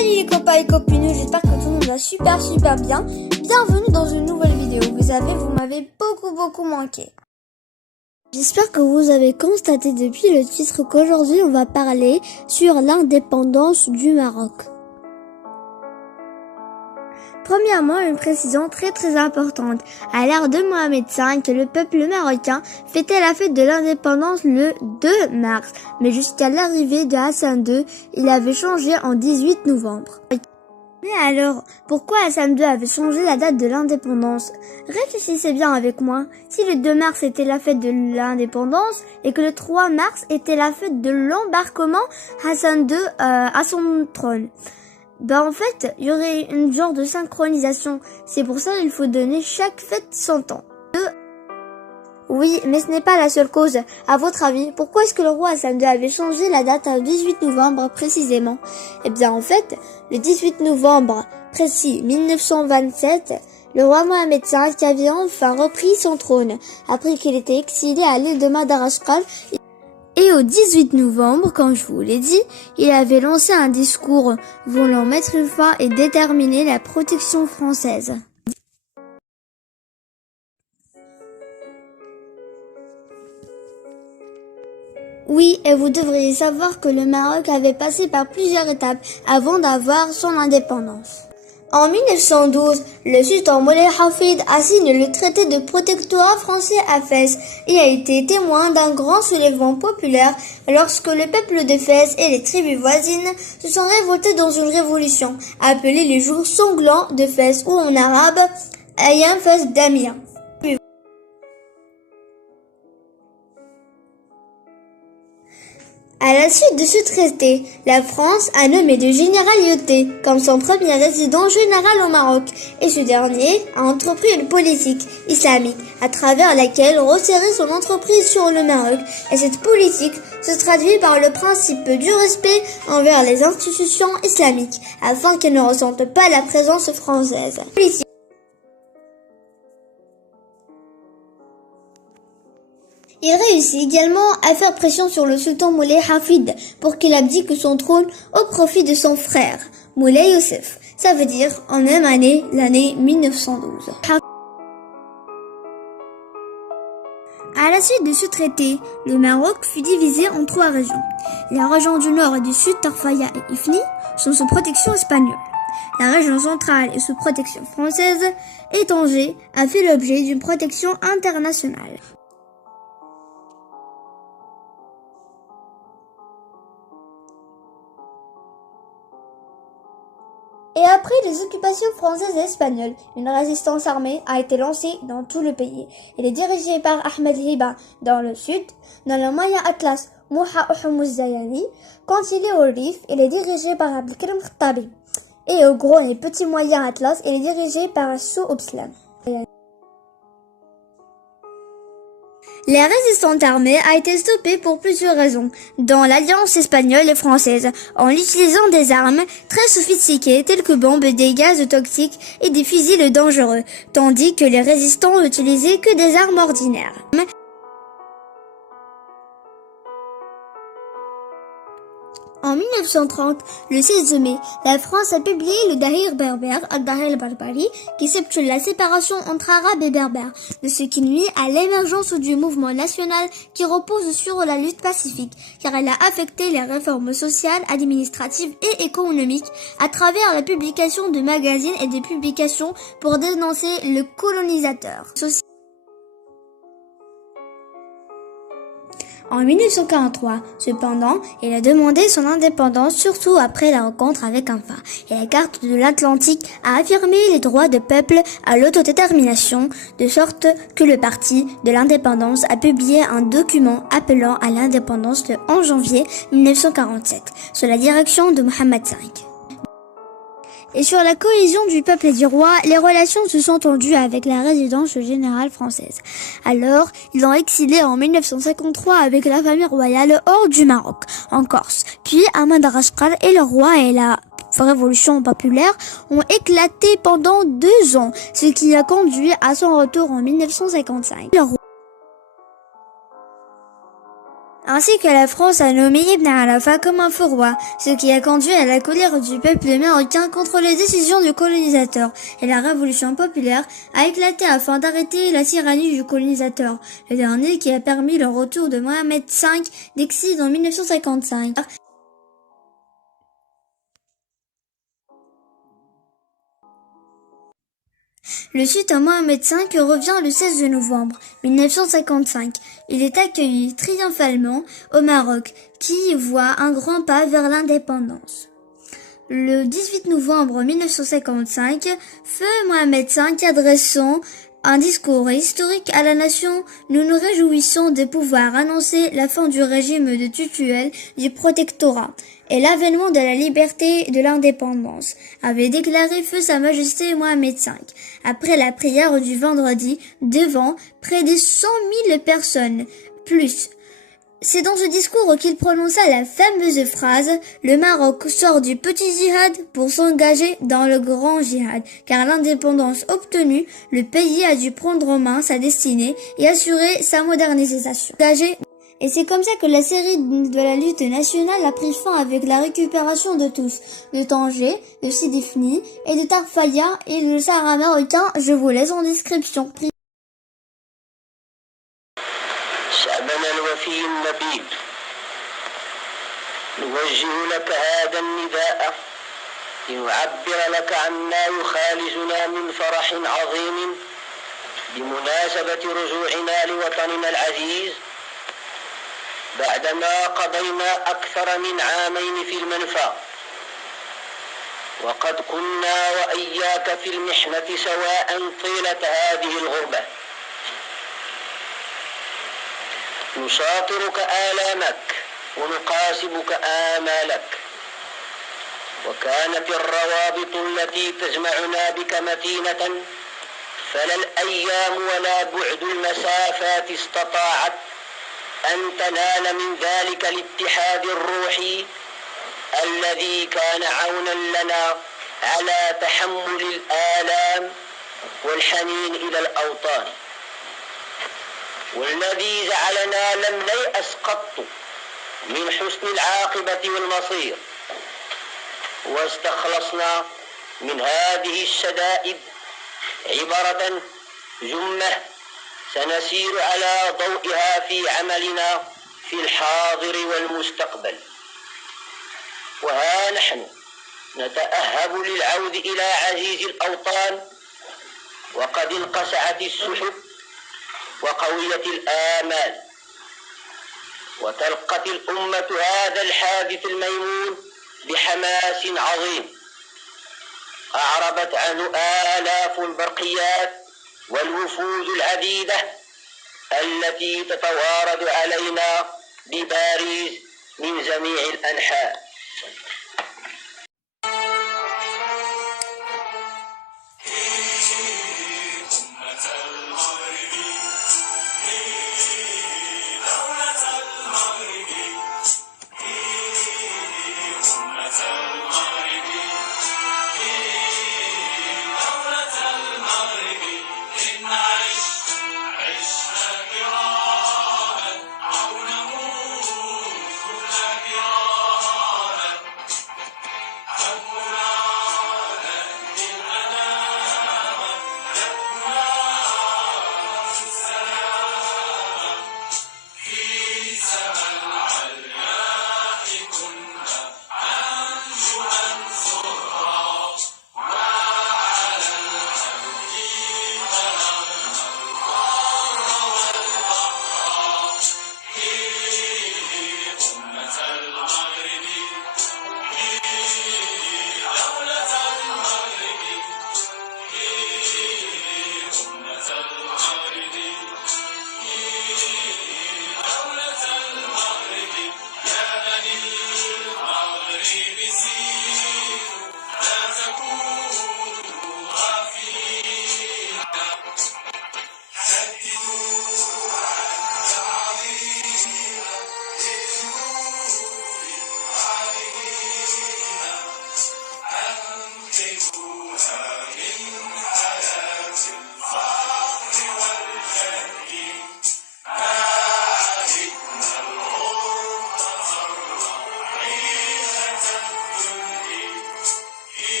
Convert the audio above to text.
Salut les copains et copines, j'espère que tout le monde va super bien. Bienvenue dans une nouvelle vidéo. Vous m'avez beaucoup manqué. J'espère que vous avez constaté depuis le titre qu'aujourd'hui on va parler sur l'indépendance du Maroc. Premièrement, une précision très importante. À l'ère de Mohamed V, le peuple marocain fêtait la fête de l'indépendance le 2 mars. Mais jusqu'à l'arrivée de Hassan II, il avait changé en 18 novembre. Mais alors, pourquoi Hassan II avait changé la date de l'indépendance? Réfléchissez bien avec moi. Si le 2 mars était la fête de l'indépendance et que le 3 mars était la fête de l'embarquement Hassan II à son trône, en fait, il y aurait une genre de synchronisation. C'est pour ça qu'il faut donner chaque fête son temps. Oui, mais ce n'est pas la seule cause. À votre avis, pourquoi est-ce que le roi Hassan II avait changé la date à 18 novembre précisément? Eh bien, en fait, le 18 novembre précis 1927, le roi Mohamed V avait enfin repris son trône, après qu'il était exilé à l'île de Madagascar. Et au 18 novembre, comme je vous l'ai dit, il avait lancé un discours voulant mettre une fin et déterminer la protection française. Oui, et vous devriez savoir que le Maroc avait passé par plusieurs étapes avant d'avoir son indépendance. En 1912, le sultan Moulay Hafid a signé le traité de protectorat français à Fès et a été témoin d'un grand soulèvement populaire lorsque le peuple de Fès et les tribus voisines se sont révoltés dans une révolution appelée les jours sanglants de Fès ou en arabe Ayam Fès Damia. À la suite de ce traité, la France a nommé le général Yoté comme son premier résident général au Maroc et ce dernier a entrepris une politique islamique à travers laquelle resserrer son entreprise sur le Maroc et cette politique se traduit par le principe du respect envers les institutions islamiques afin qu'elles ne ressentent pas la présence française. Il réussit également à faire pression sur le sultan Moulay Hafid pour qu'il abdique son trône au profit de son frère, Moulay Youssef. Ça veut dire en même année, l'année 1912. À la suite de ce traité, le Maroc fut divisé en 3 régions. Les régions du nord et du sud, Tarfaya et Ifni, sont sous protection espagnole. La région centrale est sous protection française et Tanger a fait l'objet d'une protection internationale. Et après les occupations françaises et espagnoles, une résistance armée a été lancée dans tout le pays. Elle est dirigée par Ahmed Hiba dans le sud, dans le moyen Atlas, Mouha Ouhoumou Zayani. Quand il est au Rif, il est dirigé par Abdelkrim Khattabi. Et au gros et petit moyen Atlas, il est dirigé par Sou Obslam. La résistance armée a été stoppée pour plusieurs raisons, dans l'alliance espagnole et française, en utilisant des armes très sophistiquées telles que bombes, des gaz toxiques et des fusils dangereux, tandis que les résistants n'utilisaient que des armes ordinaires. En 1930, le 16 mai, la France a publié le Dahir berbère, Al-Dahir al-Barbari, qui stipule la séparation entre Arabes et Berbères, de ce qui nuit à l'émergence du mouvement national qui repose sur la lutte pacifique, car elle a affecté les réformes sociales, administratives et économiques à travers la publication de magazines et des publications pour dénoncer le colonisateur. En 1943, cependant, il a demandé son indépendance, surtout après la rencontre avec un phare. Et la carte de l'Atlantique a affirmé les droits de peuple à l'autodétermination, de sorte que le Parti de l'indépendance a publié un document appelant à l'indépendance le 11 janvier 1947, sous la direction de Mohamed V. Et sur la cohésion du peuple et du roi, les relations se sont tendues avec la résidence générale française. Alors, ils l'ont exilé en 1953 avec la famille royale hors du Maroc, en Corse. Puis à Madagascar, et le roi et la révolution populaire ont éclaté pendant 2 ans, ce qui a conduit à son retour en 1955. ainsi que la France a nommé Ibn Khalifa comme un faux roi, ce qui a conduit à la colère du peuple marocain contre les décisions du colonisateur, et la révolution populaire a éclaté afin d'arrêter la tyrannie du colonisateur, le dernier qui a permis le retour de Mohamed V d'exil en 1955. Le sultan Mohamed V revient le 16 novembre 1955. Il est accueilli triomphalement au Maroc, qui voit un grand pas vers l'indépendance. Le 18 novembre 1955, feu Mohamed V adressant un discours historique à la nation, nous nous réjouissons de pouvoir annoncer la fin du régime de tutelle du protectorat et l'avènement de la liberté et de l'indépendance, avait déclaré feu Sa Majesté Mohamed V, après la prière du vendredi devant près de 100 000 personnes, plus. C'est dans ce discours qu'il prononça la fameuse phrase « Le Maroc sort du petit djihad pour s'engager dans le grand djihad », car l'indépendance obtenue, le pays a dû prendre en main sa destinée et assurer sa modernisation. Et c'est comme ça que la série de la lutte nationale a pris fin avec la récupération de tous, de Tanger, de Sidi Ifni et de Tarfaya et le Sahara marocain. Je vous laisse en description. شعبنا الوفي النبيل، نوجه لك هذا النداء لنعبر لك عما يخالجنا من فرح عظيم بمناسبة رجوعنا لوطننا العزيز بعدما قضينا أكثر من عامين في المنفى، وقد كنا وإياك في المحنة سواء طيلة هذه الغربة. نشاطرك آلامك ونقاسبك آمالك، وكانت الروابط التي تجمعنا بك متينة، فلا الأيام ولا بعد المسافات استطاعت أن تنال من ذلك الاتحاد الروحي الذي كان عونا لنا على تحمل الآلام والحنين إلى الأوطان، والذي جعلنا لم نيأس قط من حسن العاقبة والمصير، واستخلصنا من هذه الشدائد عبرة جمة سنسير على ضوئها في عملنا في الحاضر والمستقبل. وها نحن نتأهب للعود إلى عزيز الأوطان، وقد انقسعت السحب وقويت الآمال، وتلقت الأمة هذا الحادث الميمون بحماس عظيم أعربت عنه آلاف البرقيات والوفود العديدة التي تتوارد علينا بباريس من جميع الأنحاء.